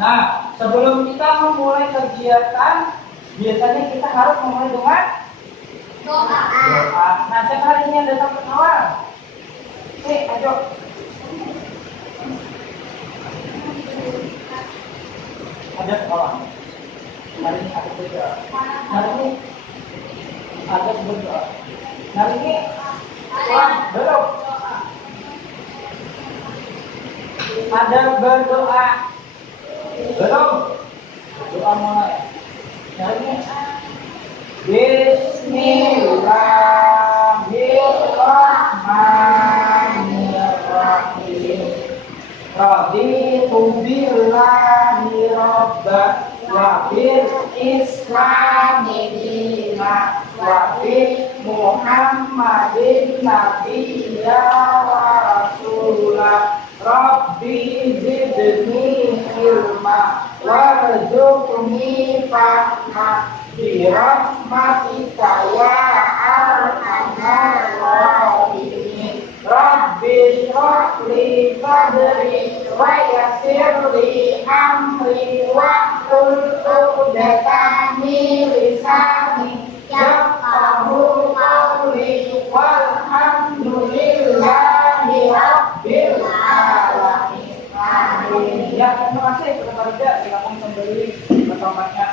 Nah, sebelum kita memulai kegiatan, biasanya kita harus memulai dengan Doa. doa. Nah, siapa hari ini yang datang ke awal? Ayo. Ada sekolah. Hari ini ada berdoa. Hari ini ada berdoa. Hari ini belum. Ada berdoa. Belum. Doa mulai. Hari ini Bismillahirrahmanirrahim. Raditu billahi rabban wa bil islami dinan wa bi Muhammadin nabiyya wa rasulah. Rabbi zidni ilma warzuqni fahma bi rahmatika ya arhamar rahimin. Rabbi shrah li sadri wa yassir li amri wa hlul 'uqdatam min lisani yafqahu qawli walhamdulillahi rabbil alamin. Amin. Ya, terima kasih kepada Raja. Silakan kembali ke tempatnya.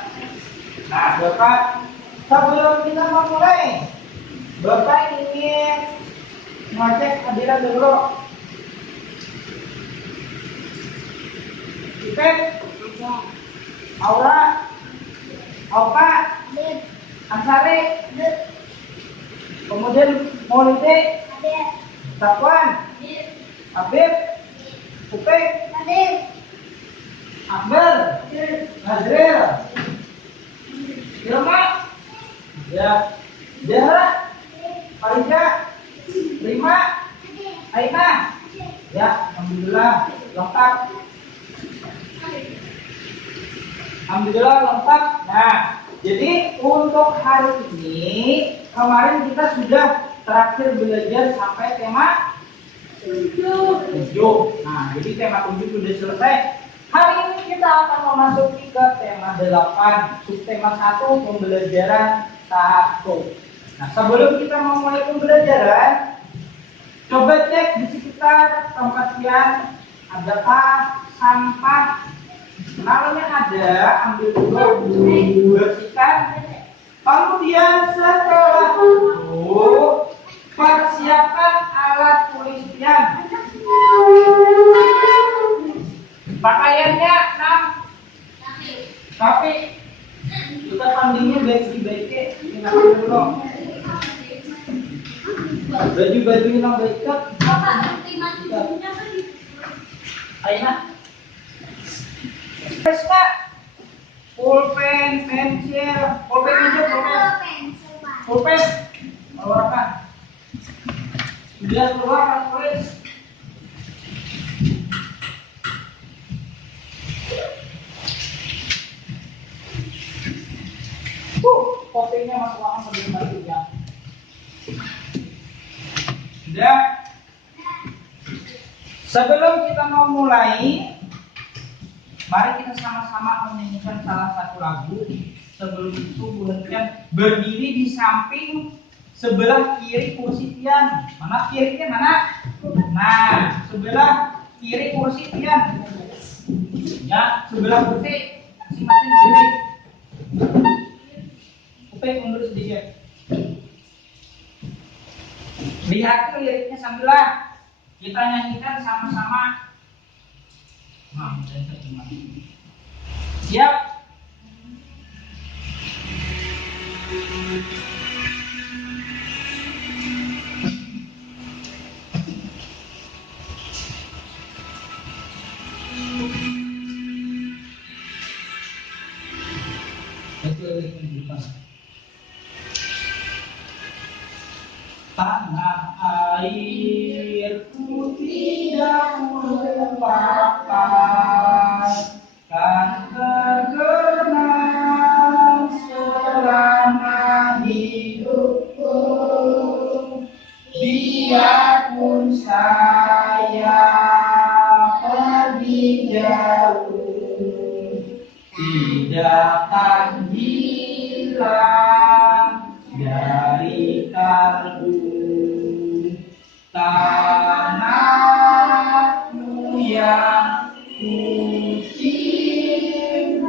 Nah, Bapak, sebelum kita memulai, Bapak ingin ngecek hadiran dulu. Ipet, Aura, Auka, Ansari, kemudian Maulide, Safwan, Habib, Upek, Akbar, Nazril, Ilma, ya, Zahra, Farisha, Rima, Aina, ya, alhamdulillah lengkap. Alhamdulillah lengkap. Nah, jadi untuk hari ini kemarin kita sudah terakhir belajar sampai tema 7. Nah, jadi tema 7 sudah selesai. Hari ini kita akan memasuki ke tema 8, subtema 1, pembelajaran 1. Nah, sebelum kita memulai pembelajaran, coba cek di sekitar tempat kalian adakah sampah. Kalau ada, ambil dulu, bersihkan. Kemudian setelah itu persiapkan alat tulisnya. Pakaiannya tapi kita pandingnya baik-baiknya ini dulu. Baju-baju yang baik-baik. Aina. Pesna. Pulpen, pensil, pulpen aja, pulpen. Keluarkan. Sudah keluar, tulis. Kopinya masuk akal sebelum balik ya. Sudah. Sebelum kita mau mulai, mari kita sama-sama menyanyikan salah satu lagu. Sebelum itu buatkan berdiri di samping sebelah kiri kursi Tian. Mana kirinya mana? Nah, sebelah kiri kursi Tian. Ya, sebelah kursi masing-masing kiri. Oke, mundur sedikit. Lihat liriknya sambillah kita nyanyikan sama-sama. Nah, siap? Tanah airku tidak melupakan kan tergenang selama hidupku. Biarpun saya pergi jauh, tidak akan hilang dari kalbu. Tanahmu yang ku cintai,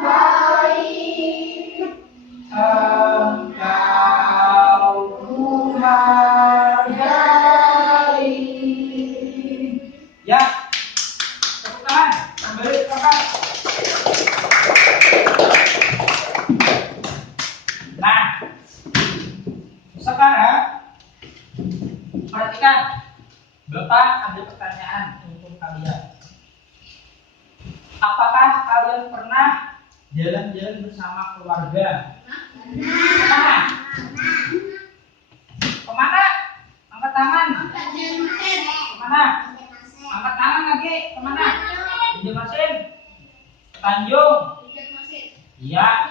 engkau ku hargai. Ya, tepuk tangan, kembali ke tempat. Nah, sekarang perhatikan, Bapak ada pertanyaan untuk kalian. Apakah kalian pernah jalan-jalan bersama keluarga? Pernah. Kemana? Angkat tangan. Kemana? Angkat tangan lagi. Kemana? Banjarmasin. Tanjung. Iya.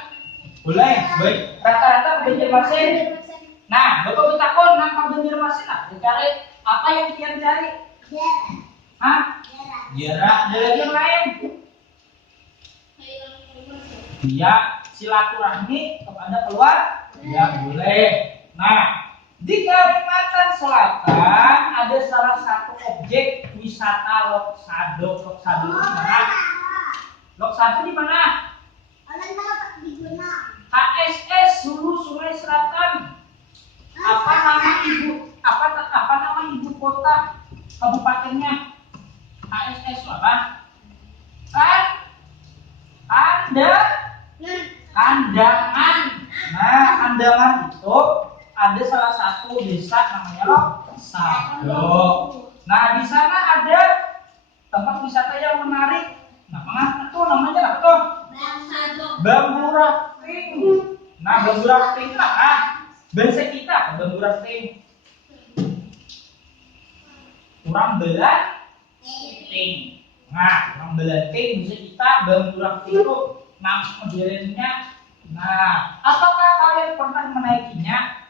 Boleh. Baik. Rata-rata Banjarmasin. Nah, Bapak bertakon nang Banjarmasin lah. Dicari apa yang kalian cari? Hah? Jarak. Ada lagi yang lain? Iya, silaturahmi kepada keluarga. Ya, boleh. Nah, di Kalimantan Selatan ada salah satu objek wisata Loksado. Loksado di mana? Loksado di mana? HSS Hulu Sungai Selatan. Apa nama ibu kota kabupatennya? HSS apa? Kandangan. Nah, Kandangan itu ada salah satu desa namanya Loksado. Nah, di sana ada tempat wisata yang menarik. Nah, mengapa tuh namanya apa tuh? Bambu rafting. Nah, bambu rafting lah. Bahasa kita bambu rafting. Kurang belanting. Nah, kurang belanting bisa kita bambu rafting itu nama modelnya. Nah, apakah kalian pernah menaikinya?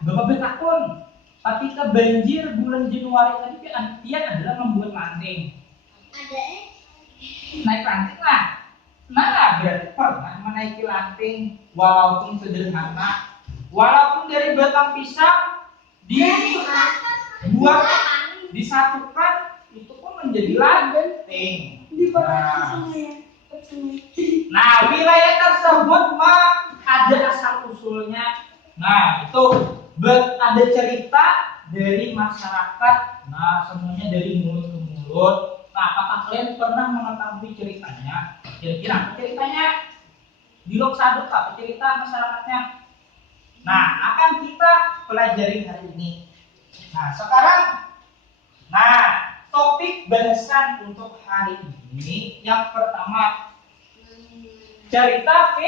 Bapak bertakun. Ketika banjir bulan Januari tadi Pian adalah membuat lanting. Naik lanting lah. Nah, berarti pernah menaiki lanting walaupun sederhana, walaupun dari batang pisang dibuat disatukan itu pun menjadi lanting. Nah, wilayah tersebut ada asal usulnya. Nah, itu ada cerita dari masyarakat. Nah, semuanya dari mulut ke mulut. Nah, apakah kalian pernah mengetahui ceritanya? Kira-kira apa ceritanya? Di Loksado apa cerita masyarakatnya? Nah, akan kita pelajari hari ini. Nah, sekarang, topik bahasan untuk hari ini yang pertama cerita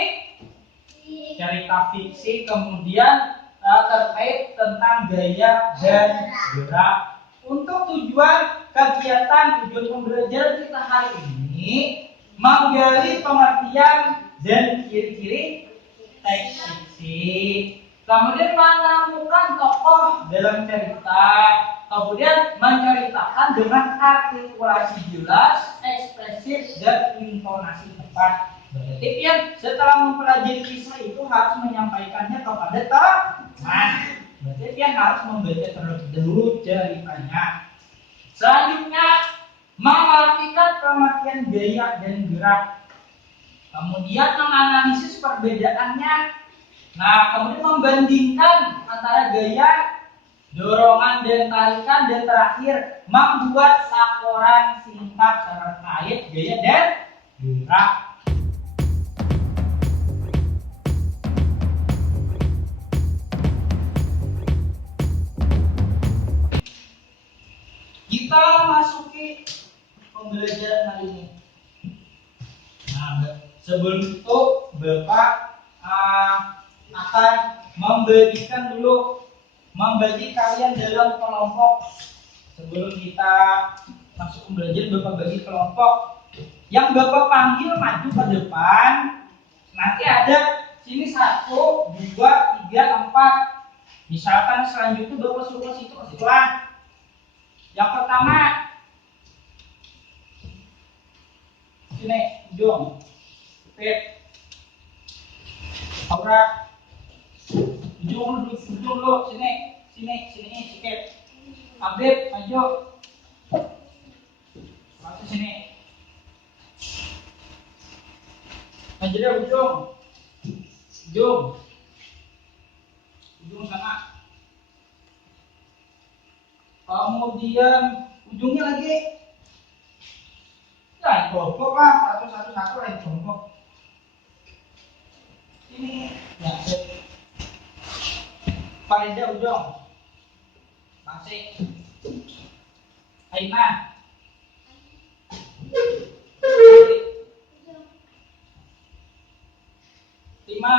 fiksi, kemudian terkait tentang gaya dan gerak. Untuk tujuan pembelajaran kita hari ini menggali pengertian dan ciri-ciri teks fiksi, kemudian menemukan tokoh dalam cerita, kemudian menceritakan dengan artikulasi jelas, ekspresif, dan intonasi tepat. Berarti Pian setelah mempelajari kisah itu harus menyampaikannya kepada teman. Berarti Pian harus membaca terlebih dahulu ceritanya. Selanjutnya mengartikan pengertian gaya dan gerak. Kemudian menganalisis perbedaannya. Nah, kemudian membandingkan antara gaya, dorongan dan tarikan, dan terakhir membuat laporan singkat terkait gaya dan gerak. Kita masuki pembelajaran hari ini. Nah, sebelum itu Bapak akan membagi kalian dalam kelompok. Sebelum kita masuk pembelajaran, Bapak bagi kelompok. Yang Bapak panggil maju ke depan. Nanti ada sini 1, 2, 3, 4. Misalkan selanjutnya Bapak suruh ke situ, ke situ lah. Yang pertama sini. ujung. Pet. Aura. Ujung lu, sini, sikit. Abib, maju. Masuk sini. Maju deh ujung. Ujung sana. Kemudian ujungnya lagi. Nah, kelompok lah, satu lain kelompok. Ini, ya, Farida ujung. Masih. Aina. Lima.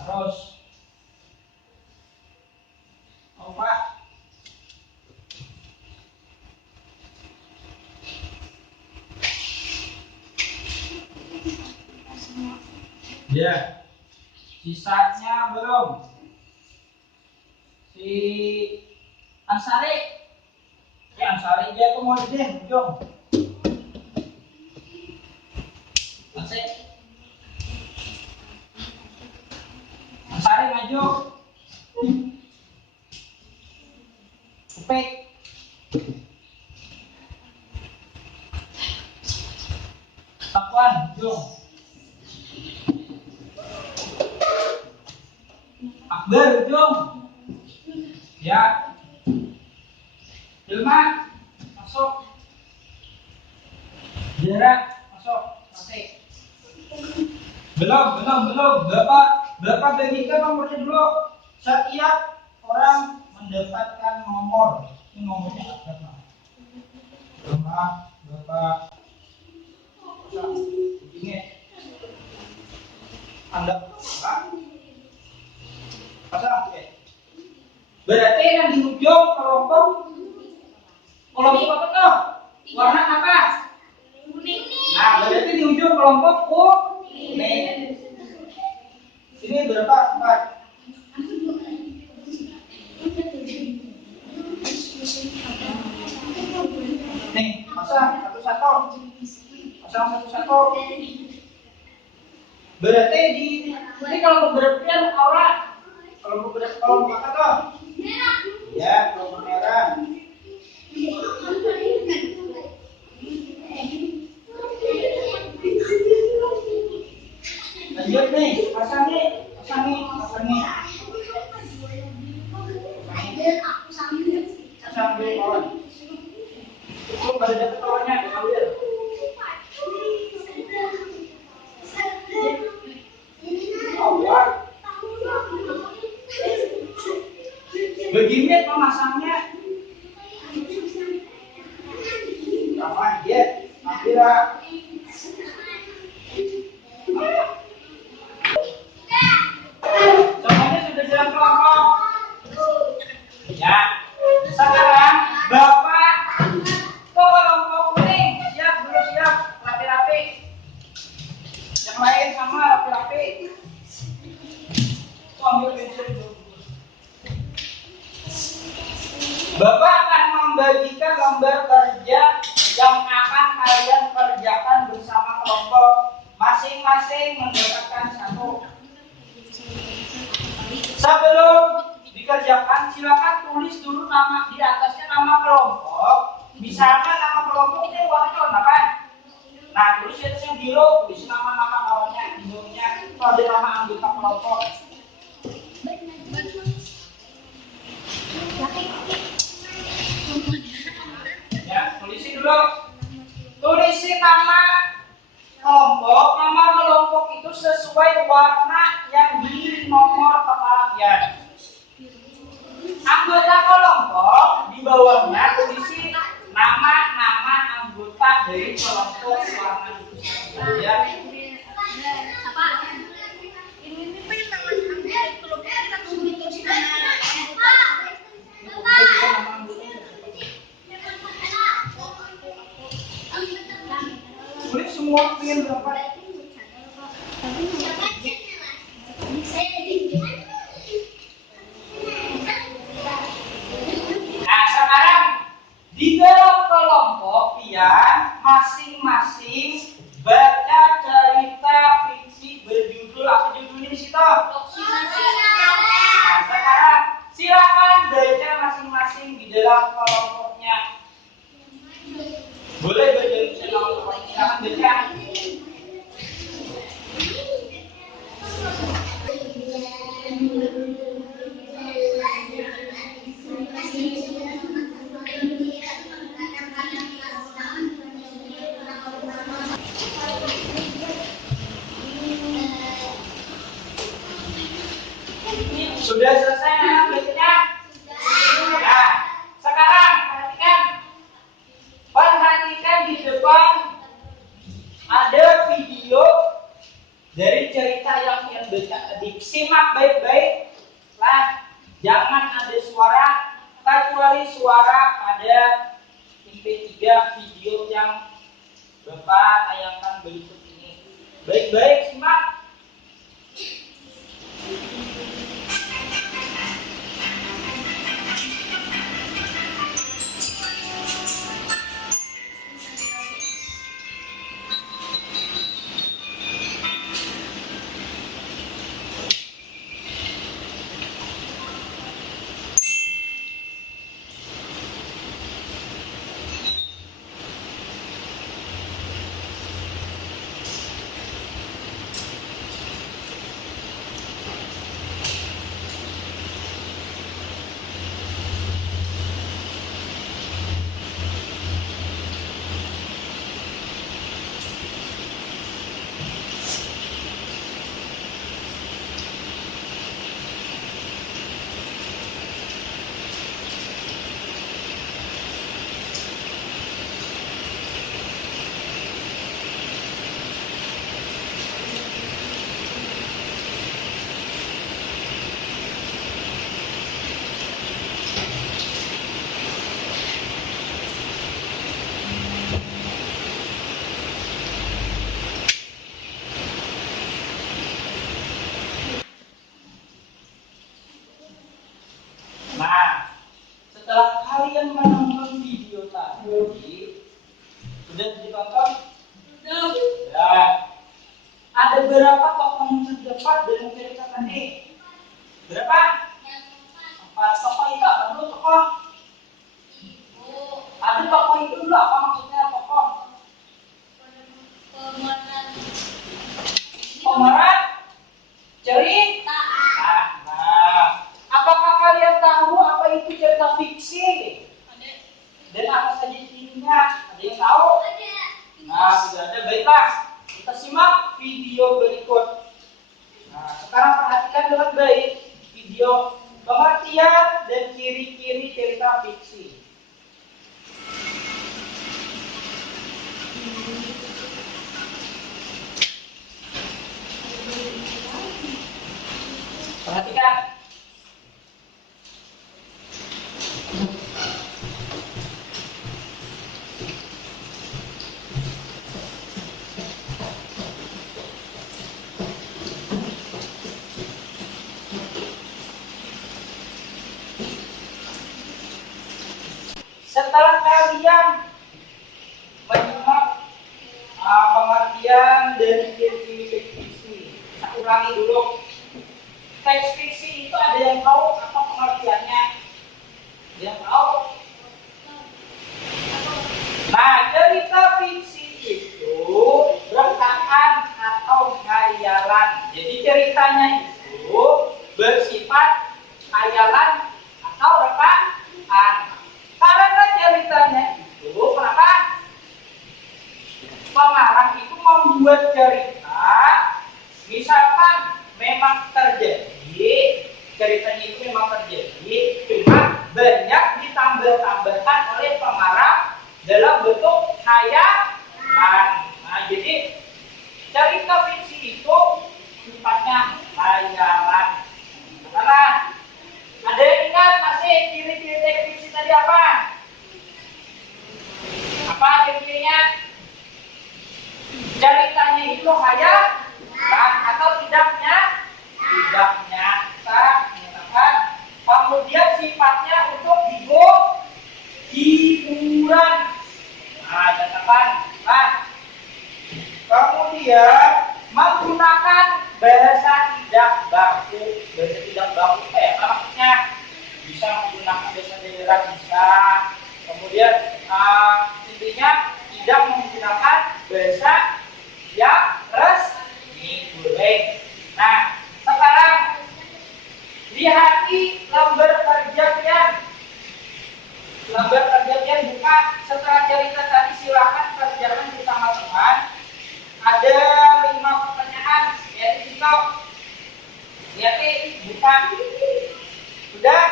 Terus. Opa. Ya. Sisanya belum. Si Ansari. Ansari dia tuh mau di ujung. Masih. Ansari maju. Upik. Takwan ujung. Akbar ujung. Ya. Ilma masuk. Jarak masuk. Masih. Belum. Bapak bagikan nomornya dulu. Setiap orang mendapatkan nomor. Ini nomornya apa? Bapak. Ini. Anda. Pasang. Oke. Berarti yang di ujung kelompok apa tuh? Warna apa? Kuning. Nah, berarti di ujung kelompok kuning. Ini berapa? 4. Nih, pasang satu-satu. Berarti ini kalau berarti aura. Kalau apa tuh? Ya, kelompok merah. Lanjut nih, pasang nih. Pasang dulu kawan. Itu pada dapet kawannya, ambil. Begini pemasangnya. Aman dia, ambil. Semuanya sudah jalan kelompok. Ya. Sekarang Bapak ke kelompok kuning. Siap. Rapi-rapi. Yang lain sama rapi-rapi. Ambil pensil dulu. Bapak akan membagikan lembar kerja yang akan kalian kerjakan bersama kelompok. Masing-masing mendapatkan satu. Sebelum dikerjakan, silakan tulis dulu nama di atasnya nama kelompok. Misalkan nama kelompok ini warna kan? Nah, tulis di atasnya biru, tulis nama-nama kawannya, birunya itu ada nama anggota kelompok. Ya, tulisi dulu. Tulisi nama kelompok itu sesuai warna yang di nomor kepala. Anggota kelompok di bawahnya tulisi nama-nama anggota dari kelompok warna itu. Ya. Tulis semua ingin berapa? Nah, sekarang di dalam kalian masing-masing baca cerita fiksi berjudul apa judulnya di situ? Nah, sekarang silakan baca masing-masing di dalam kelompoknya. Boleh baca silakan baca. Sudah selesai anak bacanya? Nah, sekarang perhatikan di depan ada video dari cerita yang baca tadi. Simak baik-baik, lah, jangan ada suara kecuali suara pada MP3 video yang Bapak tayangkan berikut ini. Baik-baik simak. Nah, setelah kalian menonton video tadi, sudah ditonton? Sudah. Ada berapa tokoh yang terdapat dalam cerita tadi? Berapa? 4 tokoh itu apa dulu tokoh? Ada tokoh itu dulu apa maksudnya tokoh? Pemeran cerita. Nah, apakah kalian tahu apa itu cerita fiksi? Dan apa saja isinya? Ada yang tahu? Nah, sudah ada. Baiklah, kita simak video berikut. Nah, sekarang perhatikan dengan baik video pengertian dan ciri-ciri cerita fiksi. Perhatikan. Setelah kalian menyimak pengertian dari ciri-ciri fiksi, saya ulangi dulu. Teks fiksi itu ada yang tahu apa pengertiannya? Yang tahu? Nah, cerita fiksi itu rekaman atau khayalan. Jadi ceritanya itu bersifat khayalan atau rekaman. Karena ceritanya itu kenapa? Pengarang itu membuat cerita, misalkan memang terjadi, ceritanya itu memang terjadi, cuma banyak ditambah-tambahkan oleh pengarang dalam bentuk khayalan. Nah, jadi cerita fiksi itu sifatnya khayalan. Karena ada yang ingat masih ciri-ciri fiksi tadi apa? Apa ciri-cirinya? Ceritanya itu khayalan atau tidaknya? Tidaknya. Kita menyatakan kemudian sifatnya untuk hiburan. Nah, 8. Nah, kemudian menggunakan bahasa tidak baku. Bahasa tidak baku kayak maksudnya bisa menggunakan bahasa daerah bisa. Kemudian intinya tidak menggunakan bahasa yang resmi boleh. Nah, sekarang lihat di lembar kerja kalian. Lembar kerja kalian buka. Setelah cerita tadi silakan kerjakan bersama teman. Ada 5 pertanyaan. Lihat di situ. Lihat buka. Sudah.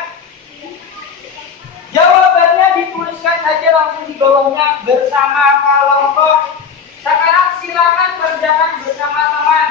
Jawabannya dituliskan saja langsung di bawahnya bersama kelompok. Sekarang silakan kerjakan bersama teman.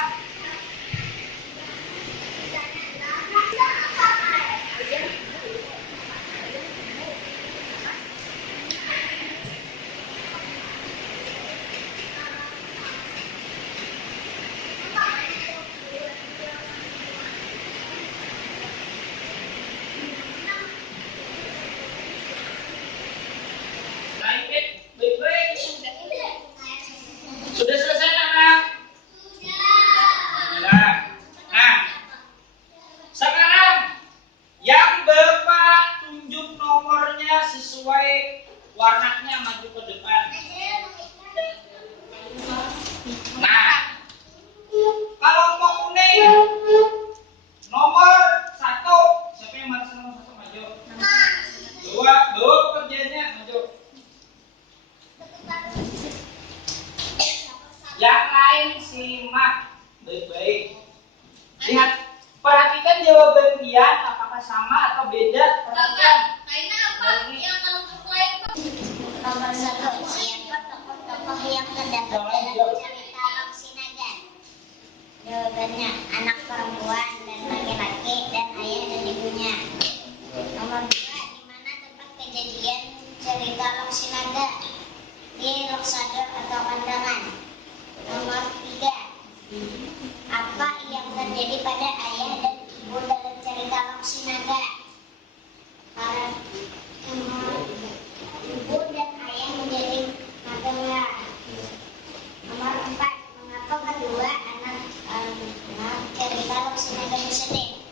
Sudah selesai anak? Sudah. Nah, sekarang yang Bapak tunjuk nomornya sesuai warnanya maju ke depan. Nah, kalau mau kuning nomor 1, siapa yang marah nomor 1 maju? 2, bawa pekerjaannya maju. Yang lain simak baik-baik. Lihat, perhatikan jawaban kalian apakah sama atau beda. Perhatikan. Yang kelompok lain nomor 1, siapa tokoh-tokoh yang terdapat dalam cerita Loksinaga? Jawabannya anak perempuan dan laki-laki dan ayah dan ibunya. Nomor 2, di mana tempat kejadian cerita Loksinaga? Di Loksado atau Kandangan. Nomor 3, apa yang terjadi pada ayah dan ibu dalam cerita Loksinaga? Para ibu dan ayah menjadi naga. Nomor 4, mengapa kedua anak cerita Loksinaga bersedih?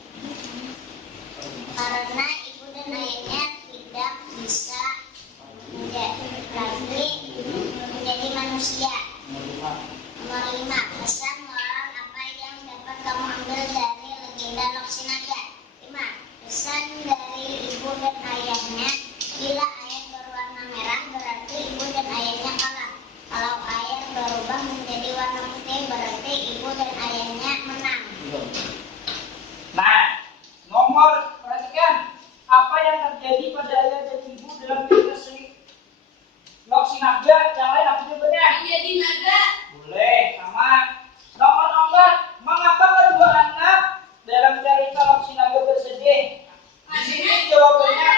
Karena ibu dan ayahnya tidak bisa menjadi manusia. Nomor 5, pesan moral apa yang dapat kamu ambil dari legenda Loksinaga? 5, pesan dari ibu dan ayahnya, bila air berwarna merah berarti ibu dan ayahnya kalah. Kalau air berubah menjadi warna putih berarti ibu dan ayahnya menang. Nah, nomor perhatikan apa yang terjadi pada ayah dan ibu dalam cerita Loksinaga. Yang lain apa jawabannya? Menjadi naga. Boleh, sama. Nomor 4, mengapa kedua anak dalam cerita Loksinaga bersedih? Di sini jawabannya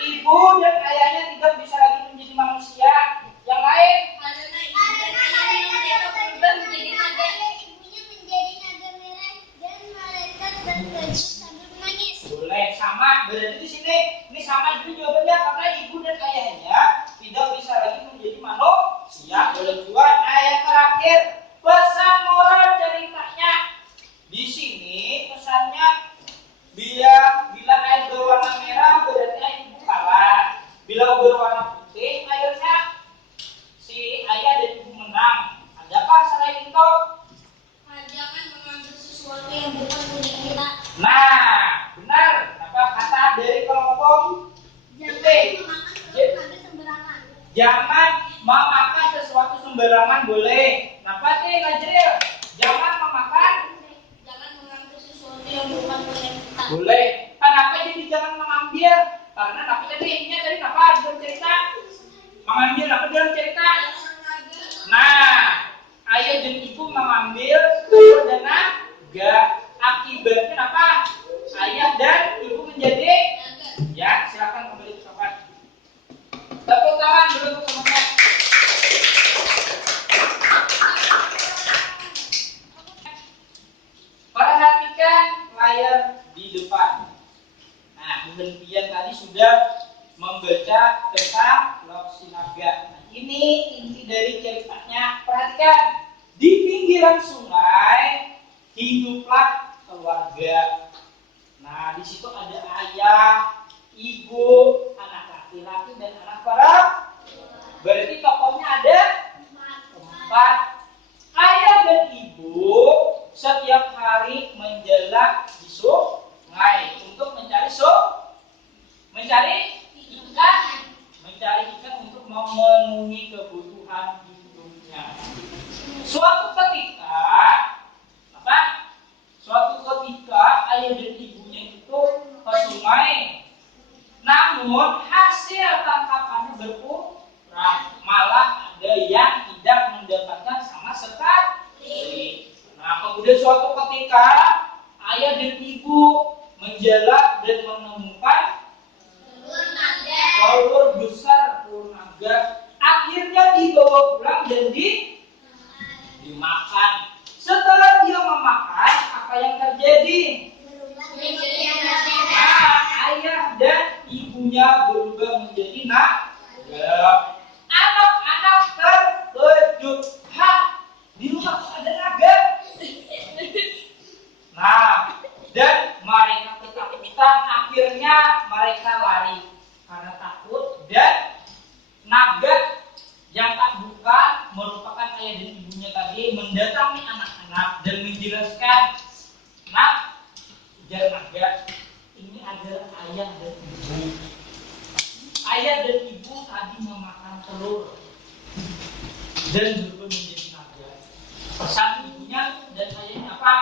ibu dan ayahnya tidak bisa lagi menjadi manusia. Yang lain? Karena ibu dan ayahnya mereka berubah menjadi naga. Ibunya menjadi naga merah dan mereka terkejut sambil menangis. Boleh, sama. Berarti di sini ini sama juga jawabannya karena ibu dan ayahnya tidak bisa lagi menjadi manusia. Boleh juga. Nah, yang terakhir, pesan moral ceritanya. Di sini pesannya bila air berwarna merah berarti ibu kalah. Bila berwarna putih airnya si ayah dan ibu menang. Adakah selain itu? Jangan mengambil sesuatu yang bukan punya kita. Nah, benar. Apa kata dari kelompok? Jangan memakan sesuatu sembarangan boleh. Kenapa sih Najril? Jangan memakan. Jangan mengambil sesuatu yang bukan punya kita. Boleh. Kenapa jadi jangan mengambil? Karena tapi tadi intinya tadi apa dalam cerita? Mengambil apa dalam cerita? Nah, ayah dan ibu mengambil telur dan naga. Akibatnya apa? Ayah dan ibu menjadi ya. Silakan kembali ke tempat. Tepuk tangan dulu untuk teman-teman. Perhatikan layar di depan. Nah, penghentian tadi sudah membaca tentang Loksinaga. Nah, ini inti dari ceritanya. Perhatikan, di pinggiran sungai hiduplah keluarga. Nah, di situ ada ayah, ibu, anak laki-laki dan anak perempuan. Berarti tokohnya ada 4. Ayah dan ibu setiap hari menjelak di sungai untuk mencari ikan untuk memenuhi kebutuhan hidupnya. Suatu ketika ayah dan ibunya itu ke sungai. Namun hasil tangkapannya berkurang, malah ada yang tidak mendapatkan sama sekali. Nah, kemudian suatu ketika ayah dan ibu menjelak dan menemukan telur besar, telur naga. Akhirnya dibawa pulang dan dimakan. Setelah dia memakan, apa yang terjadi? Ayah dan ibunya berubah menjadi naga. Anak-anak terkejut. Di rumah kok ada naga? Nah, dan mereka ketakutan. Akhirnya mereka lari karena takut, dan naga yang tak bukan merupakan ayah dan ibunya tadi mendatangi anak-anak dan menjelaskan, "Nak, ujar naga, ini adalah ayah dan ibu. Ayah dan ibu tadi memakan telur dan berubah menjadi naga. Pesan ibunya dan ayahnya apa?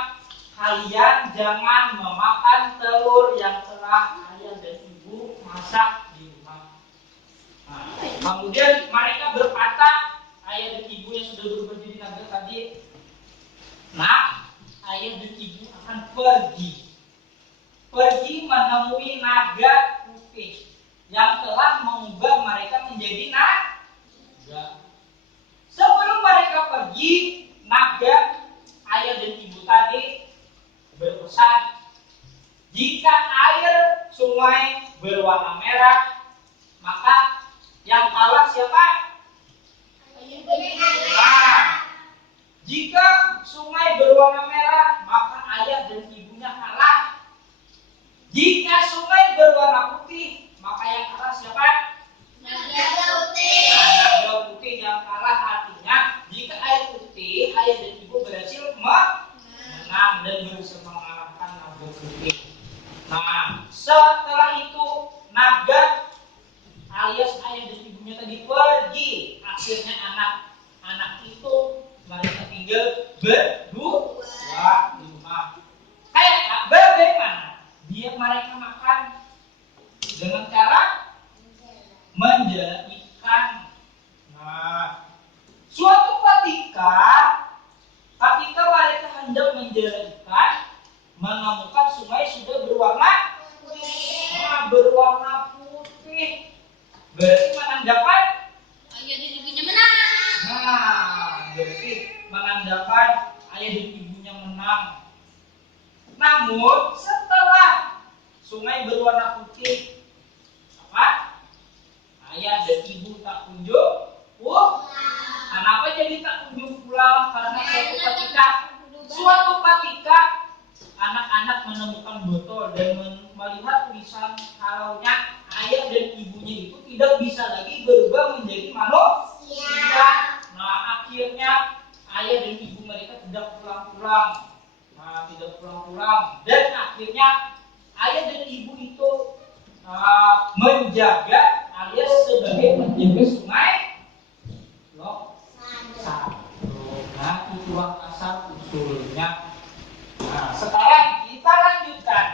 Kalian jangan memakan telur yang telah ayah dan ibu masak di rumah." Nah, kemudian mereka berkata, ayah dan ibu yang sudah berubah jadi naga tadi, "Nah, ayah dan ibu akan pergi menemui naga putih yang telah mengubah mereka menjadi naga." Sebelum mereka pergi, naga ayah dan ibu tadi berpesan, jika air sungai berwarna merah, maka yang kalah siapa? Nah, jika sungai berwarna merah, maka ayah dan ibunya kalah. Jika sungai berwarna putih, maka yang kalah siapa? Naga putih yang kalah. Artinya, jika air putih, ayah dan ibu berhasil menang dan berhasil mengalahkan naga putih. Nah, setelah itu naga alias ayah dan ibunya tadi pergi. Akhirnya anak-anak itu mereka tinggal berdua di rumah. Kayak bagaimana dia mereka makan? Dengan cara menjala ikan. Nah, suatu ketika mereka hendak menjala ikan, menemukan sungai sudah berwarna putih. Berarti menandakan ayah dan ibunya menang. Nah, berarti menandakan ayah dan ibunya menang. Namun setelah sungai berwarna putih, ayah dan ibu tak kunjung pulang. Kenapa jadi tak kunjung pulang? Karena suatu ketika anak-anak menemukan botol dan melihat tulisan kalaunya ayah dan ibunya itu tidak bisa lagi berubah menjadi manusia. Nah, akhirnya ayah dan ibu mereka tidak pulang-pulang. Dan akhirnya ayah dan ibu itu menjaga alias sebagai penjaga sungai Loksinaga. Nah, itulah asal usulnya. Nah, sekarang kita lanjutkan.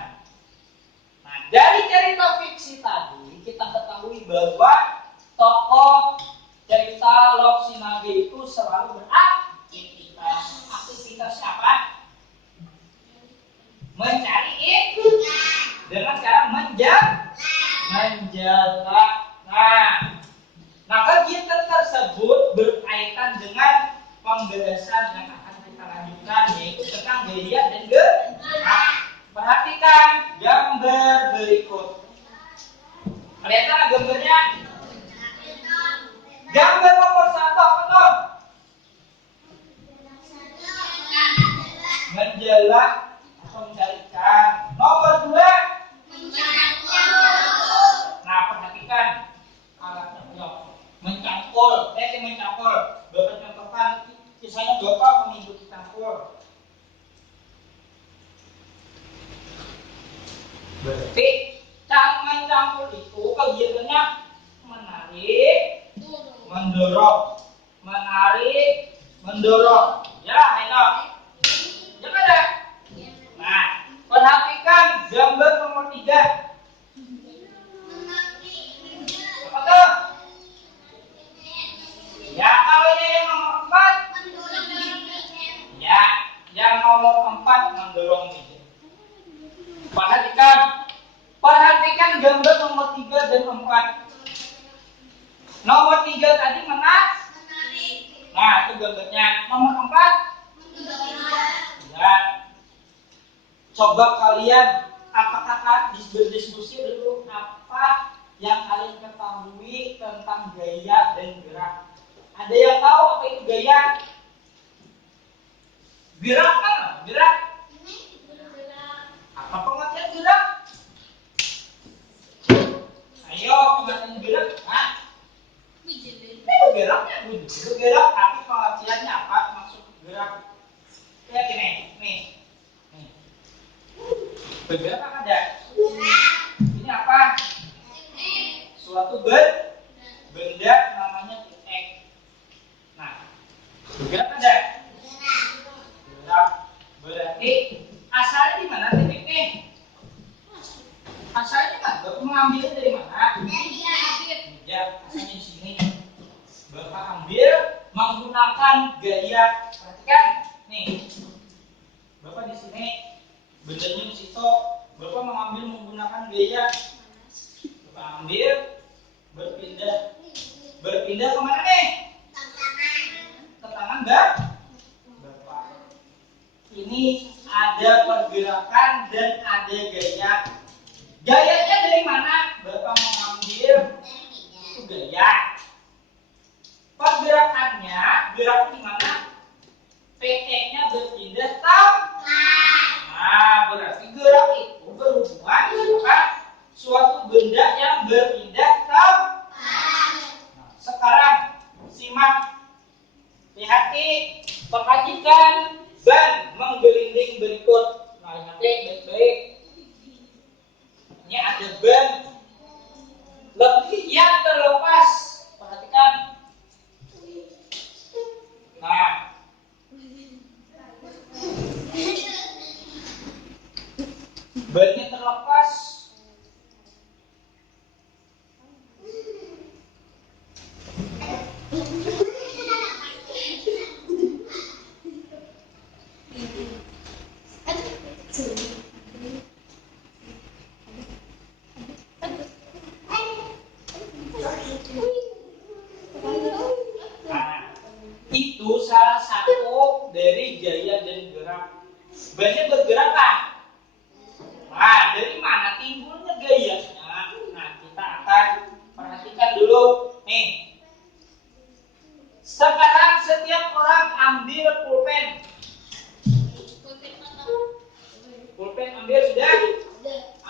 Nah, dari cerita fiksi tadi kita ketahui bahwa tokoh cerita Loksinaga itu selalu beraktivitas. Aktivitas apa? Mencari ikan dengan cara menjaga. Nah, kegiatan tersebut berkaitan dengan pembahasan yang akan kita lanjutkan, yaitu tentang gaya dan gerak. Perhatikan gambar berikut. Kelihatan gambarnya? Gambar nomor 1 apa tuh? Menjelak atau mencari ikan. Nomor 2. Nah, perhatikan alatnya punya mencangkul. Mencangkul. Bapak contohkan kisahnya Bapak mengikuti cangkul. Berarti mencangkul itu kegiatannya menarik, mendorong, menarik, mendorong. Ya, ayo. Ya ada. Nah, perhatikan gambar nomor 3. Apa tuh? Ya, kalau ini yang nomor 4. Ya, yang nomor 4 mendorong meja. Perhatikan gambar nomor 3 dan 4. Nomor 3 tadi menarik. Nah, itu gambarnya. Nomor 4. Ya. Coba kalian apakah berdiskusi dulu apa yang kalian ketahui tentang gaya dan gerak. Ada yang tahu apa itu gaya? Gerak kan? Gerak. Apa pengertian gerak? Ayo, pengertian gerak. Hah? Itu geraknya, itu gerak, tapi pengertiannya apa? Maksud gerak. Lihat ini, nih. Bergerak apa ada? Ini apa? Suatu benda namanya titik. Nah, bergerak ada? Gerak. Berarti asalnya di mana titik nih? Asalnya kan Bapak mengambilnya dari mana? Ya, asalnya di sini. Bapak ambil menggunakan gaya. Perhatikan, nih. Bapak di sini, bendanya di situ. Bapak mengambil menggunakan gaya. Bapak ambil, berpindah kemana nih? Ke tangan Bapak. Ini ada pergerakan dan ada gaya. Gayanya dari mana? Bapak mengambil itu gaya. Pergerakannya, gerak di mana? PT-nya berpindah Nah, berarti gerak itu berhubungan dengan suatu benda yang berpindah tempat. Nah, sekarang simak, hati-hati, perhatikan ban menggelinding berikut. Nah, ingat baik-baik. Ini ada ban lebih yang terlepas. Perhatikan. Nah, bannya terlepas. Nah, itu salah satu dari gaya dan gerak. Bannya bergerak kan? Nah, dari mana timbulnya gayanya? Nah, kita akan perhatikan dulu. Nih. Sekarang setiap orang ambil pulpen. Pulpen ambil sudah?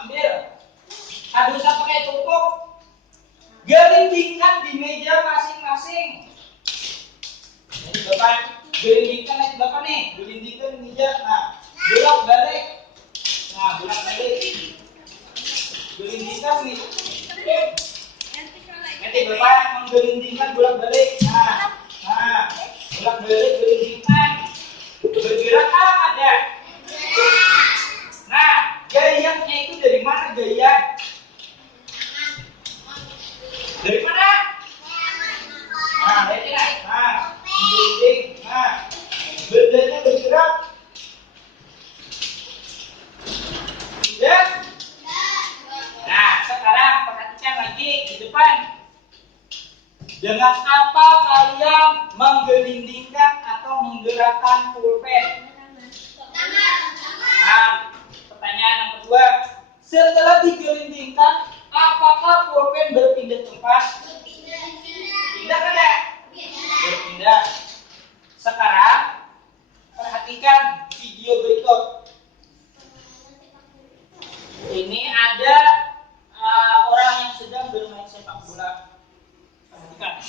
Ambil. Ada usah pakai tumpuk. Gelindingkan di meja masing-masing. Jadi Bapak gelindingkan aja Bapak nih. Gelindingkan di meja. Nah, bolak balik. Nah, bolak balik. Gelindingkan nih. Nanti Bapak menggelindingkan bolak balik. Nah, bolak balik gelindingkan. Bergerak apa ada? Nah, gayanya itu dari mana gaya? Dari mana? Nah, dari naik. Nah, menggelinding. Nah, bendanya bergerak. Ya? Nah, sekarang perhatikan lagi di depan. Dengan apa kalian menggelindingkan atau menggerakkan pulpen? Nah, pertanyaan yang kedua, setelah digelindingkan, Apakah pulpen berpindah tempat? Pindah tidak? Berpindah. Sekarang perhatikan video berikut. Ini ada orang yang sedang bermain sepak bola. Perhatikan.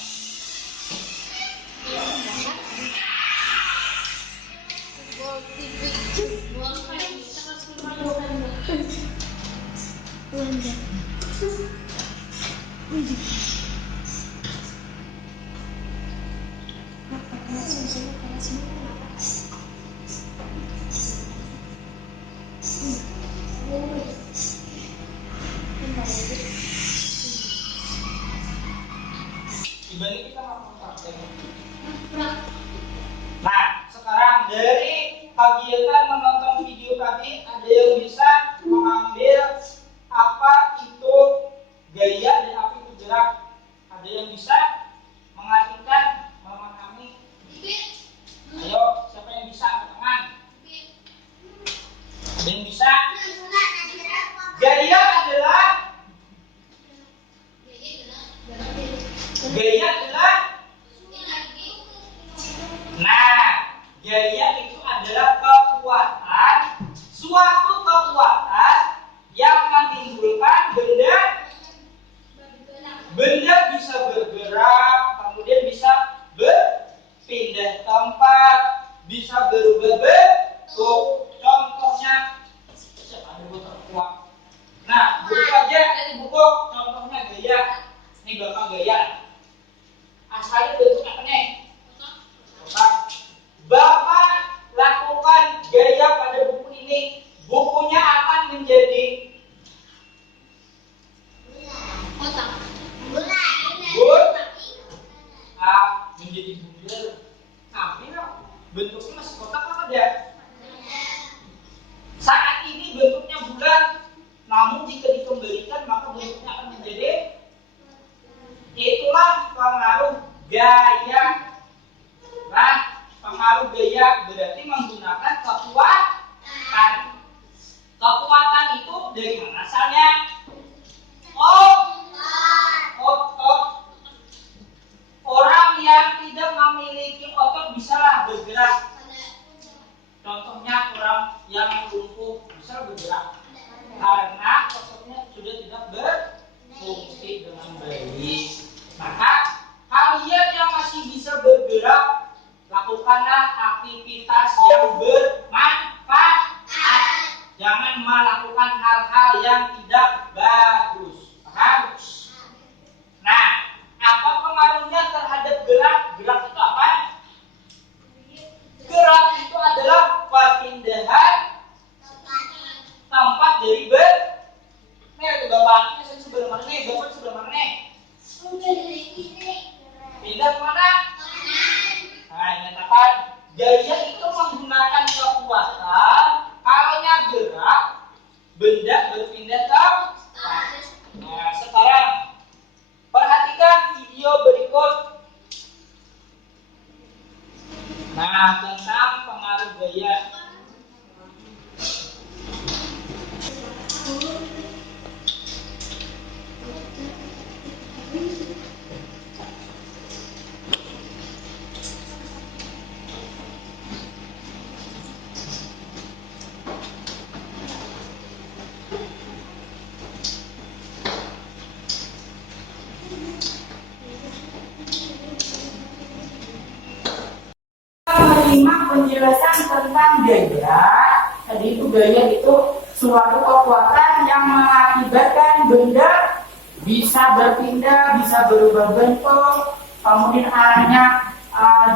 Dibanding kita melakukan praktek. Nah, sekarang dari kegiatan menonton video tadi, ada yang bisa mengambil apa itu gaya dan apa itu gerak. Ada yang bisa mengartikan, memahami. Ayo, siapa yang bisa? Angkat tangan. Ada yang bisa? Gaya adalah nah, gaya itu adalah kekuatan, suatu kekuatan yang menimbulkan benda bisa bergerak, kemudian bisa berpindah tempat, bisa berubah bentuk. Contohnya, siapa ada buku terkuat? Nah, buku aja, ini buku contohnya gaya. Ini gampang gaya. Asalnya bentuk apa nih? Bapak lakukan gaya pada buku ini, bukunya akan menjadi menjadi bundar. Tapi bentuknya masih kotak apa ada? Saat ini bentuknya bulat, namun jika dikembalikan maka bentuknya akan menjadi. Itulah pengaruh gaya. Nah, pengaruh gaya berarti menggunakan kekuatan. Kekuatan itu dari mana asalnya? Orang yang tidak memiliki otot bisalah bergerak. Contohnya orang yang lumpuh bisa bergerak karena ototnya sudah tidak berfungsi dengan baik. Maka kalian yang masih bisa bergerak, lakukanlah aktivitas yang bermanfaat. Jangan melakukan hal-hal yang tidak bagus. Paham? Nah, apa pengaruhnya terhadap gerak? Gerak itu apa? Gerak itu adalah perpindahan tempat dari nih itu bapaknya sebelah mana nih? Bapak sebelah mana nih? Pindah kemana? Nah, nyatakan gaya itu menggunakan kekuatan. Kalaunya gerak, benda berpindah tempat. Nah, sekarang perhatikan video berikut. Nah, tentang pengaruh gaya. Menyimak penjelasan tentang gaya. Tadi itu gaya itu suatu kekuatan yang mengakibatkan benda bisa berpindah, bisa berubah bentuk, kemudian arahnya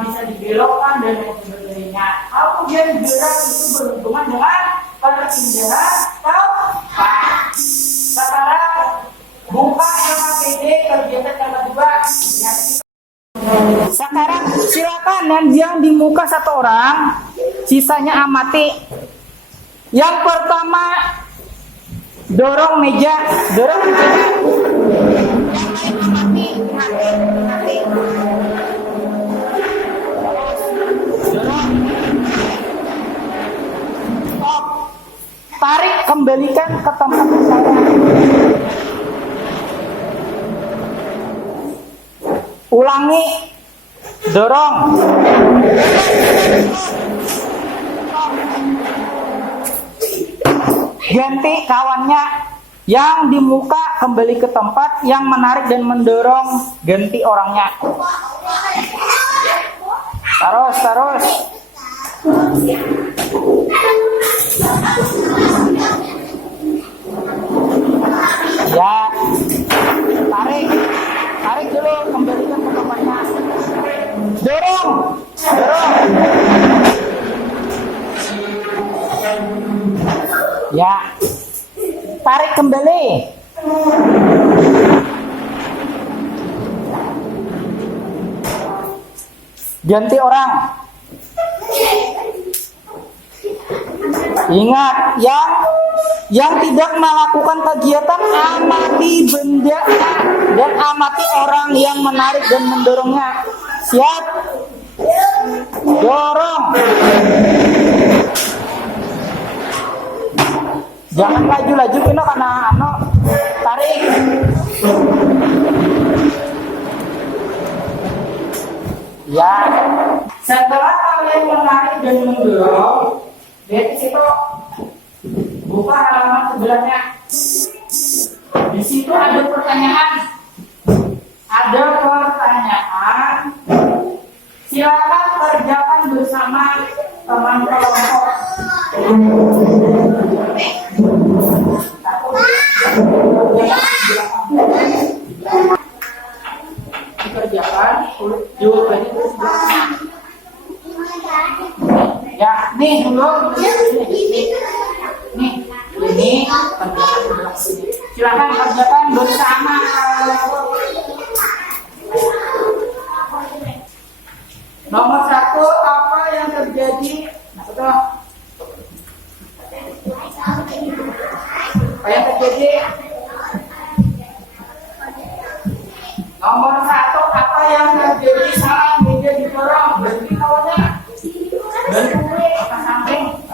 bisa dibelokkan dan lain sebagainya. Kemudian gerak itu berhubungan dengan perpindahan tempat. Sekarang buka LKPD kegiatan yang kedua. Sekarang silakan yang di muka satu orang, sisanya amati. Yang pertama dorong meja. Yang lain amati. Stop. Tarik, kembalikan ke tempat saya. Ulangi. Dorong. Ganti kawannya. Yang di muka kembali ke tempat, yang menarik dan mendorong ganti orangnya. Terus. Ya. Tarik dulu, kembalikan ke tempatnya. Dorong. Ya. Tarik kembali. Ganti orang. Ingat, yang tidak melakukan kegiatan amati benda dan amati orang yang menarik dan mendorongnya. Siap? Dorong. Jangan laju-laju pino karena tarik. Ya. Setelah kalian menarik dan mendorong, dari situ buka halaman sebelahnya. Di situ ada pertanyaan. Silakan kerjakan bersama teman kelompok. Dikerjakan, jawabannya terus. Ya, nih dulu. Nih, ini kerjakan. Silakan kerjakan bersama. Nomor 1, apa yang terjadi? Apa yang terjadi? Nomor 1, apa yang terjadi saat meja didorong? Berhenti kawannya. Berhenti ke samping.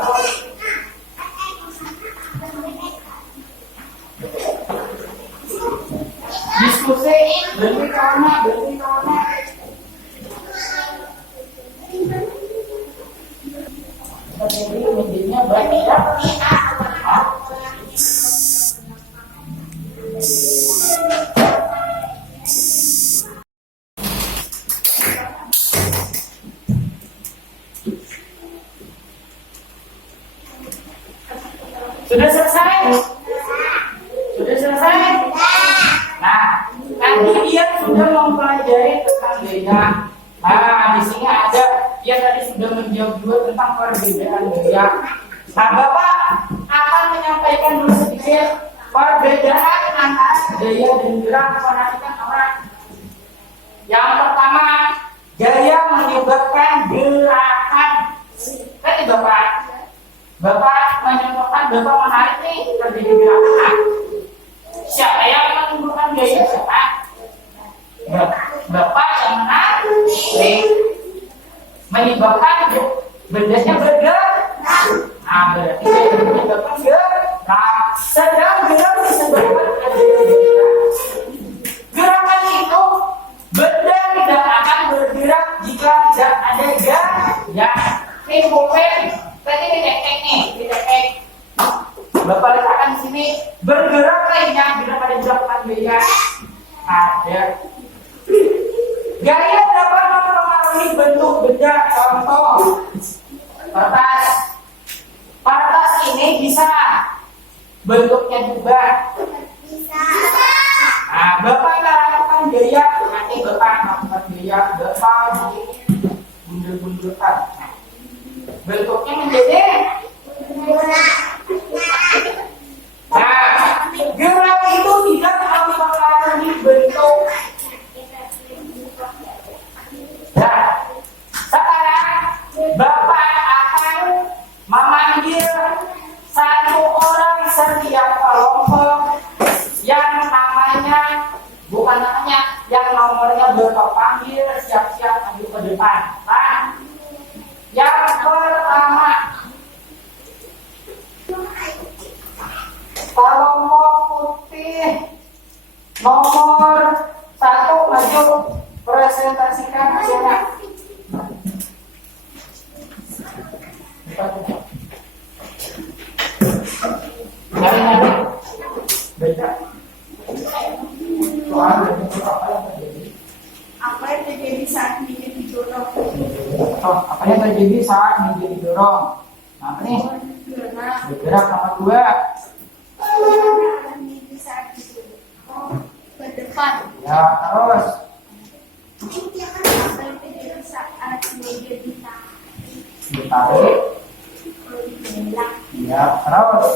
Diskusi. Berhenti kawannya. Jadi mejanya banyak. Sudah selesai? Nah, tadi dia sudah mempelajari tentang beda. Nah, di sini ada dia tadi sudah menjawab dua tentang perbedaan gaya. Nah, Bapak akan menyampaikan dulu sedikit perbedaan antara gaya dan gerak perhatikan orang. Yang pertama, gaya menyebabkan gerakan. Tadi Bapak menyebabkan Bapak menarik nih terjadi gerakan. Siapa yang menimbulkan gaya? Siapa? Bapak yang menarik menyebabkan bendanya bergerak. Nah, berarti menyebabkan gerak. Sedang gerak disebabkan gerakan itu benda tidak akan bergerak jika tidak ada gaya. Ini bukan berarti tidak Bapak letakkan di sini bergerak lainnya bila pada gerakan gaya. Ada. Gaya dapat mempengaruhi bentuk benda. Contoh, kertas. Kertas ini bisa bentuknya juga. Nah, Bapak lakukan gaya. Nanti Bapak melakukan gaya. Bapak bundur-bundurkan. Bentuknya menjadi. Nah, gerak itu tidak mempengaruhi bentuk. Nah, sekarang Bapak akan memanggil satu orang setiap kelompok yang nomornya Bapak panggil, siap-siap maju ke depan. Nah, yang pertama, kelompok putih nomor 1 maju. Press saat meja didorong. Oh, apa yang terjadi saat meja didorong? Nah, apa nih? Bergerak nomor 2. Arah meja saat didorong ke depan. Ya, terus. Apa yang terjadi saat meja Ditarik. dibelak? Ya, terus.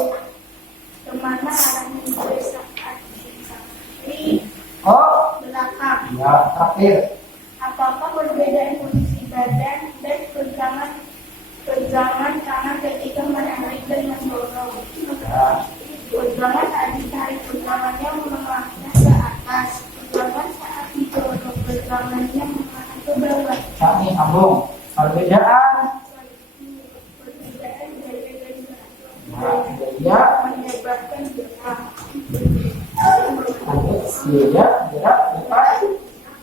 Kemana arah meja saat ditarik? Oh, Belakang. ya, terakhir. Apakah perbedaan posisi badan dan pegangan tangan ketika menarik dan mendorong? Ya, Pegangan saat ditarik, pegangannya mengarah ke atas. Pegangan saat didorong, pegangannya mengarah ke bawah. nah, nih sambung. Perbedaan. Perbedaan gaya dan Nah, gaya. menyebabkan gerak. Lanjut. Gaya, gerak, lipat.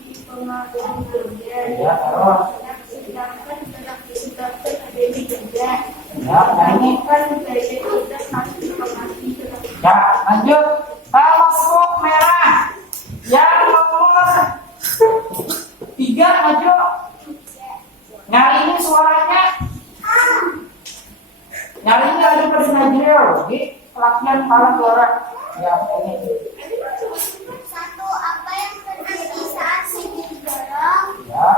Dipengaruhi gaya. Ya, terus. Sedangkan gerak disebabkan adanya gaya. Ya, nah ini. Kan gaya tidak masih dipengaruhi gerak. Ya, lanjut. Teleskop merah. Yang nomor 3 maju. Nyari ini suaranya. Nyari ini lagi bersinajrio. Di latihan kepala suara. Ya, ini. Satu, apa yang terjadi saat meja didorong, Ya,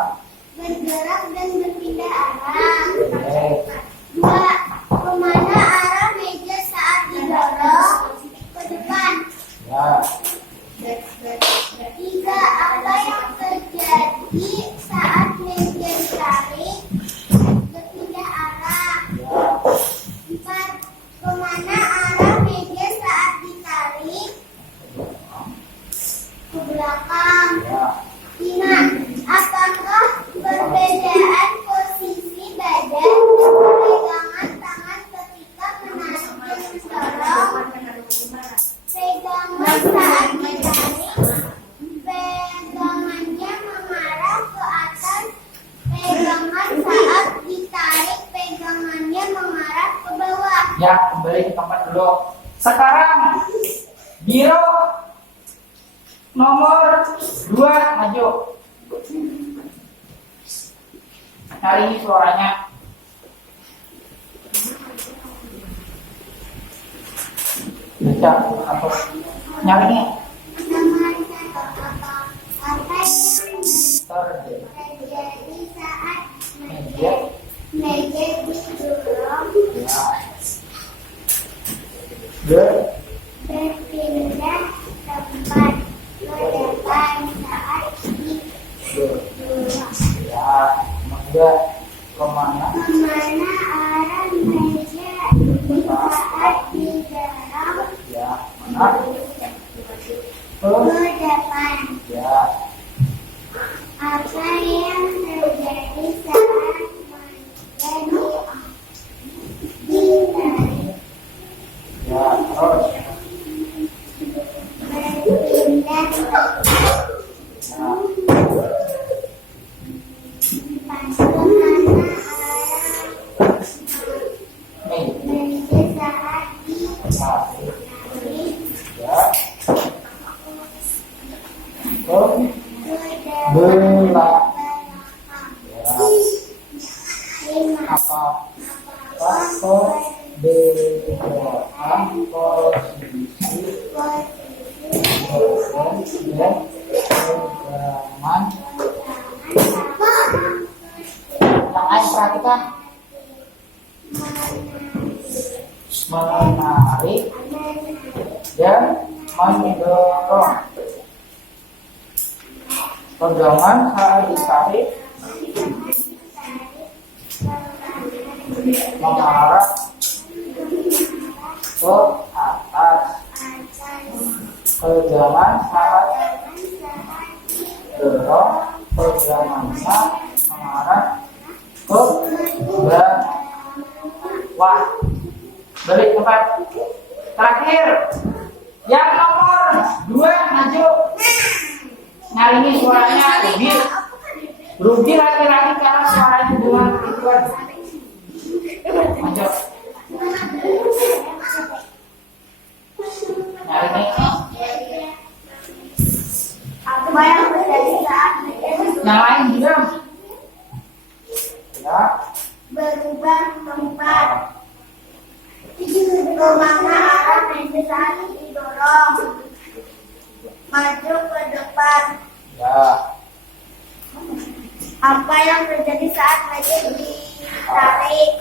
bergerak dan berpindah arah. oke. Dua, kemana arah meja saat didorong? Ke depan. Ya, Tiga, apa yang terjadi saat meja ditarik? Berpindah arah. ya, Empat, kemana arah meja saat ditarik? Ke belakang. ya. Lima, apakah perbedaan posisi badan dan pegangan tangan ketika menarik dan mendorong? Pegangan saat ditarik, pegangannya mengarah ke atas. Pegangan saat ditarik, pegangannya mengarah ke bawah. Ya, kembali ke tempat dulu. Sekarang biro nomor 2 maju. Cari ini suaranya. Baca atau nyari ini. Nomor satu, apa yang Terjadi. terjadi saat Media. meja didorong? Ya. Ber. Berpindah tempat ke depan saat didorong. Ya. Nomor 2 kemana? Kemana arah meja saat didorong? Ya. Mana? Ke depan. Ya. Apa yang terjadi saat meja ditarik? Ya. Terus. Berpindah tempat. Ya. Kemana arah Nih. meja saat ditarik? Ya. Terus. Ke Belakang. belakang. Ya. Lima. Apa? Faktor bedakan posisi Posisi dan pegangan. Yang lain perhatikan. Menarik dan mendorong. Pegangan saat ditarik mengarah ke atas. Pegangan saat dorong, pegangannya mengarah ke bawah. Balik tempat. Terakhir, yang nomor 2 maju. Nyari ini suaranya rugi. Rugi laki-laki karena suaranya dengan ituan. Maju. Nyari ini. Apa yang terjadi saat meja yang lain juga. Ya. Berubah tempat. Kemana arah meja saat didorong? Maju ke depan. Ya. Apa yang terjadi saat meja ditarik?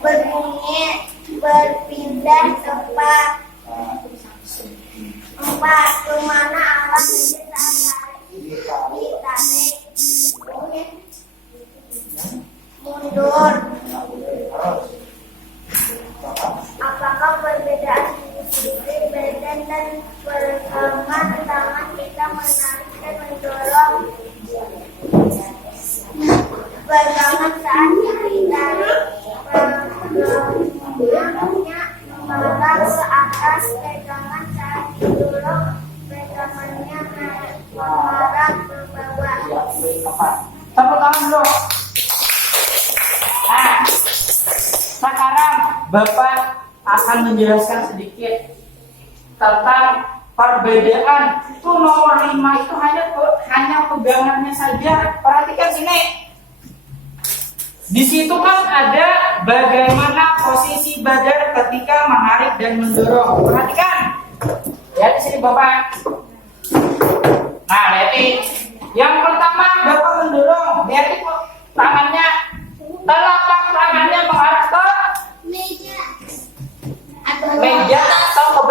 Berbunyi, berpindah tempat. 4. Kemana arah meja saat ditarik? Mundur. Apakah perbedaan fungsi badan dan pergelangan tangan kita menarik dan mendorong? Pergelangan saat ditarik, pergelangannya mengarah ke atas, pegangan saat didorong, pegangannya mengarah ke bawah. Tepuk tangan dulu. Nah, sekarang Bapak akan menjelaskan sedikit tentang perbedaan. Itu nomor 5 itu hanya pegangannya saja. Perhatikan sini. Di situ kan ada bagaimana posisi badan ketika menarik dan mendorong. Perhatikan. Lihat di sini Bapak. Nah, lihat ini. Yang pertama Bapak mendorong. Lihat itu tangannya, telapak tangannya mengarah ke meja atau ke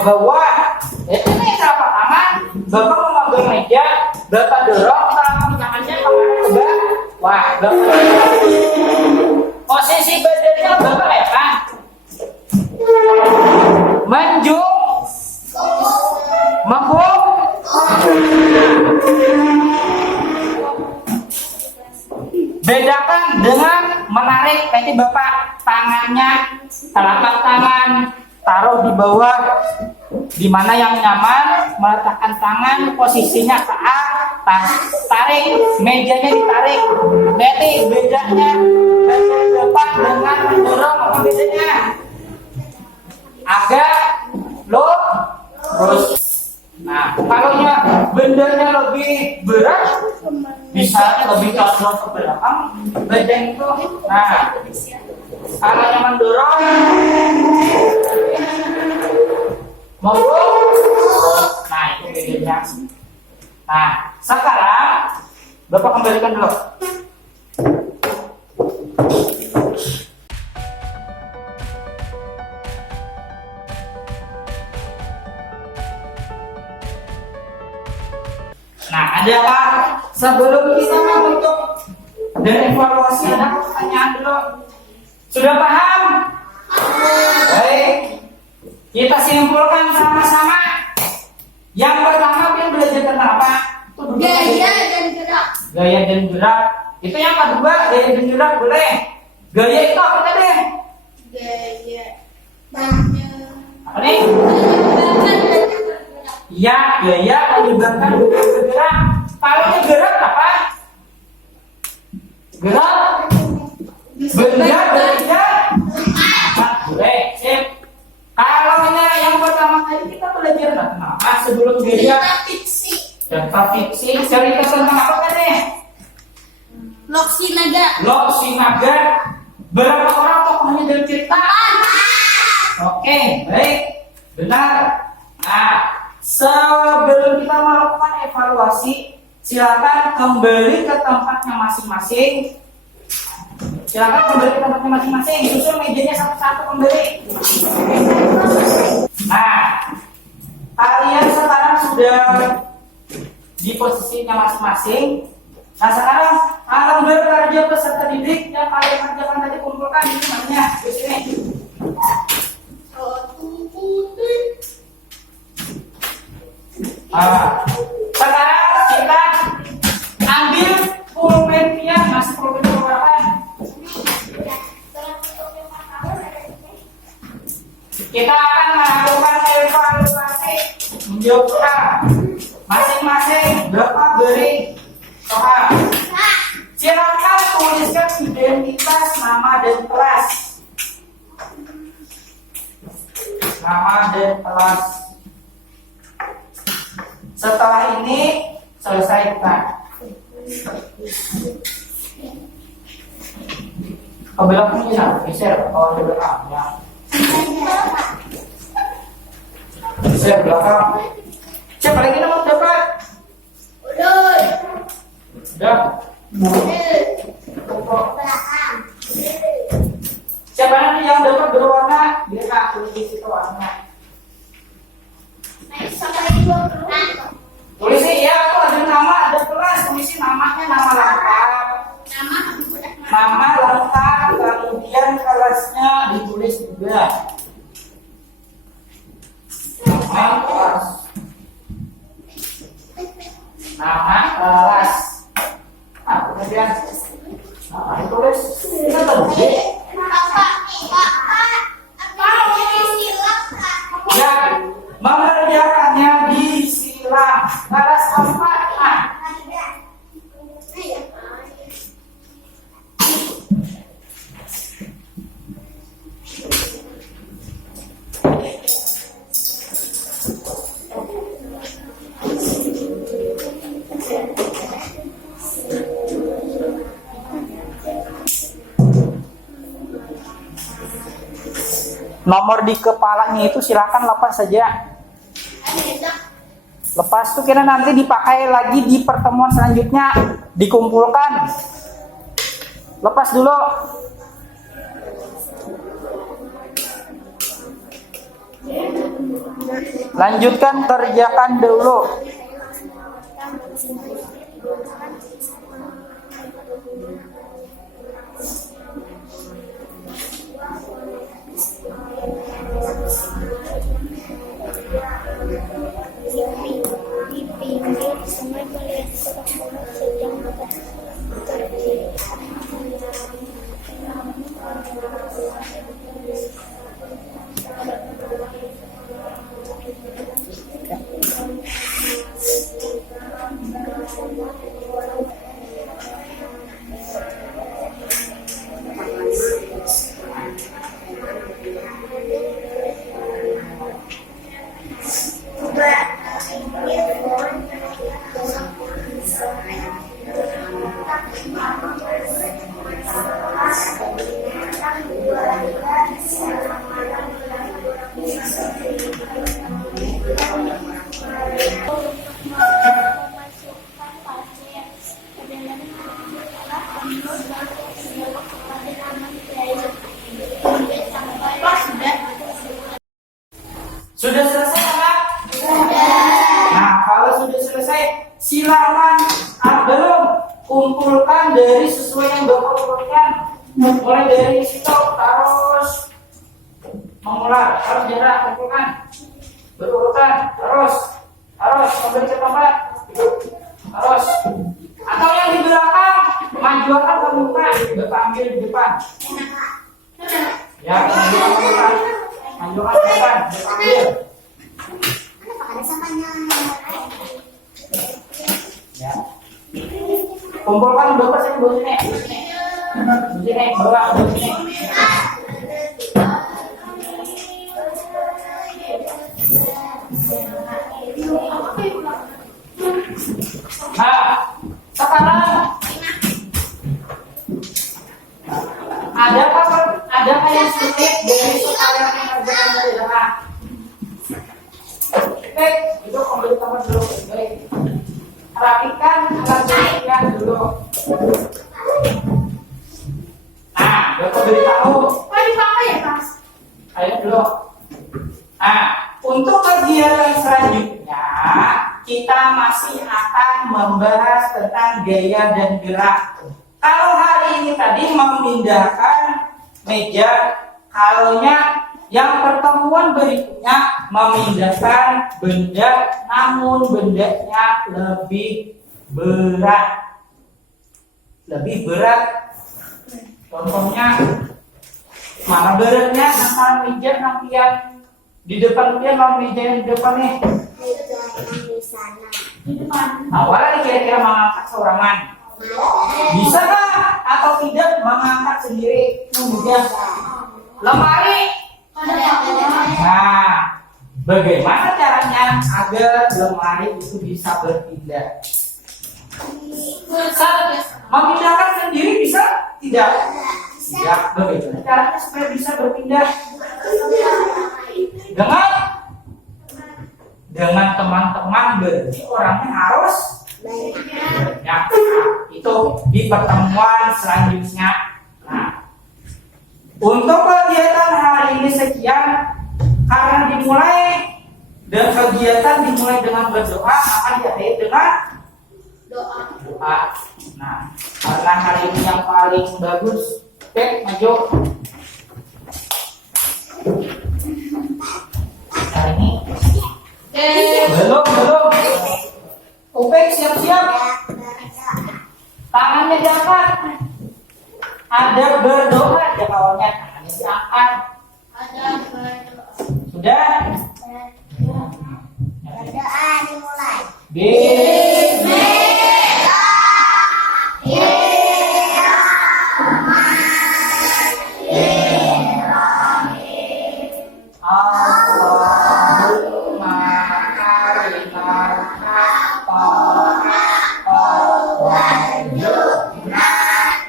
bawah. Ini telapak tangan, Bapak memegang meja, Bapak dorong telapak tangannya mengarah ke bawah. Posisi badannya Bapak lepas, menjung, membung. Bedakan dengan menarik. Nanti Bapak tangannya, telapak tangan taruh di bawah, di mana yang nyaman, meletakkan tangan posisinya ke atas, tarik, mejanya ditarik. Berarti bedanya bagian depan dengan mendorong, apa bedanya? Agak lurus. Nah, kalau bendanya lebih berat, bisa lebih condong ke belakang badan itu. Nah, kalau yang mendorong, nah itu bedanya. Nah, sekarang Bapak kembalikan dulu. Nah, ada apa? Sebelum kita menutup dan evaluasi, ada pertanyaan dulu. Sudah paham? Baik. Kita simpulkan sama-sama. Yang pertama kita belajar tentang apa? Itu Gaya dan gerak. Gaya dan gerak. Itu yang kedua, gaya dan gerak boleh. Gaya itu apa tadi? Gaya. Banyak. Apa nih? Ya, gaya menyebabkan bergerak. Kalau ini gerak apa? Gerak benda belajar. Boleh, sip. Kalau yang pertama kali kita belajar tentang apa sebelum gaya? Data fiksi. Cerita tentang apa tadi? Loksinaga. Berapa orang tokohnya dalam cerita? Oke, baik. Benar. Nah, sebelum kita melakukan evaluasi, silakan kembali ke tempatnya masing-masing. Susun mejanya satu-satu kembali. Nah, kalian sekarang sudah di posisinya masing-masing. Nah, sekarang alam berkerja peserta didik yang kalian kerjakan tadi kumpulkan di namanya di sini. Sekarang kita ambil pulpennya, masih pulpen keluarkan. Kita akan melakukan evaluasi menjawab masing-masing. Bapak beri soal. Silakan tuliskan identitas, nama dan kelas. Nama dan kelas. Setelah ini selesai kita. Ke belakang bisa geser kalau di belakang ya. Geser belakang. Siapa lagi nomor dapat? Udah. Belakang. Siapa nanti yang dapat berwarna? Dia nggak tulis di situ warnanya. Tulis ya, aku ada nama, ada kelas. Tulis namanya, nama lengkap. Nama lengkap, kemudian kelasnya ditulis juga. Nama kelas. Nama kelas. Nah, kemudian ditulis. Kita tulis. Ya, mengerjakannya disilang. Kelas 4. Nah, nomor di kepalanya itu silakan lepas saja. Lepas tuh kira nanti dipakai lagi di pertemuan selanjutnya, dikumpulkan. Lepas dulu. Lanjutkan, kerjakan dulu. Di pinggir sungai melihat seorang bola sedang terjadi. Sudah selesai, Pak? Nah, kalau sudah selesai, silakan belum kumpulkan dari sesuai yang Bapak urutkan. Mulai dari situ terus mengular, harus jarak kumpulkan berurutan, terus kembali ke tempat, terus. Atau yang di belakang majukan ke muka, Bapak ambil di depan. Ya, majukan ke depan. Majukan ke depan, Bapak ambil. Ya. Kumpulkan Bapak sini, bawa sini. Sini, bawa sini. Nah, sekarang adakah yang sulit dari soal yang mengerjakan dari tengah? Baik, itu kembali tempat dulu. Baik, perhatikan alat dulu. Nah, Bapak beritahu. Dipakai ya, Mas? Ayo dulu. Nah, untuk kegiatan selanjutnya kita masih akan membahas tentang gaya dan gerak. Kalau hari ini tadi memindahkan meja, kalaunya yang pertemuan berikutnya memindahkan benda, namun bendanya lebih berat. Lebih berat. Contohnya, mana beratnya antara meja yang di depan dia sama meja yang di depan nih. Di sana. Di depan. Awalnya kira-kira mengangkat seorangan. Bisa nggak atau tidak mengangkat sendiri? Mudah. Lemari. Nah, Bagaimana caranya agar lemari itu bisa berpindah? Memindahkan sendiri bisa? Tidak. Tidak. Bagaimana caranya supaya bisa berpindah? Dengan teman-teman, berarti orangnya harus banyak. Nah, itu di pertemuan selanjutnya. Nah, untuk kegiatan hari ini sekian. Karena dimulai dan kegiatan dimulai dengan berdoa, maka diakhiri dengan doa. Nah, karena hari ini yang paling bagus, oke, maju. Hari ini belum. Oke, siap-siap. Tangannya diangkat. Ada berdoa ya kawannya, tangannya diangkat. Ada berdoa. Sudah? Berdoa dimulai. Allahumma arinal haqqa haqqan warzuqna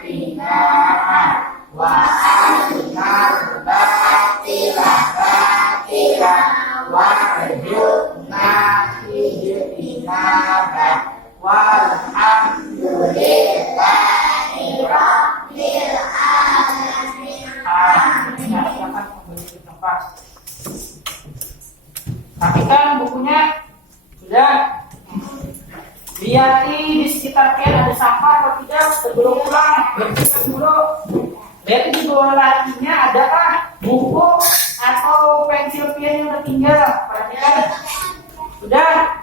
ittiba'ah wa arinal batila batilan warzuqna ijtinabah walhamdulillahi rabbil alamin. Silakan kembali ke tempat. Rapikan bukunya. Sudah. Lihat di sekitar kalian ada sampah atau tidak sebelum pulang. Bersihkan dulu. Lihat di bawah lacinya adakah buku atau pensil pen yang tertinggal. Perhatikan. Sudah.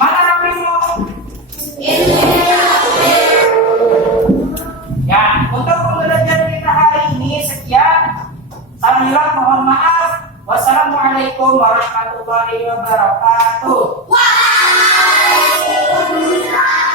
Mana rapimu? Ya, untuk pembelajaran kita hari ini sekian. Alhamdulillah, mohon maaf. Wassalamualaikum warahmatullahi wabarakatuh. Waalaikumsalam.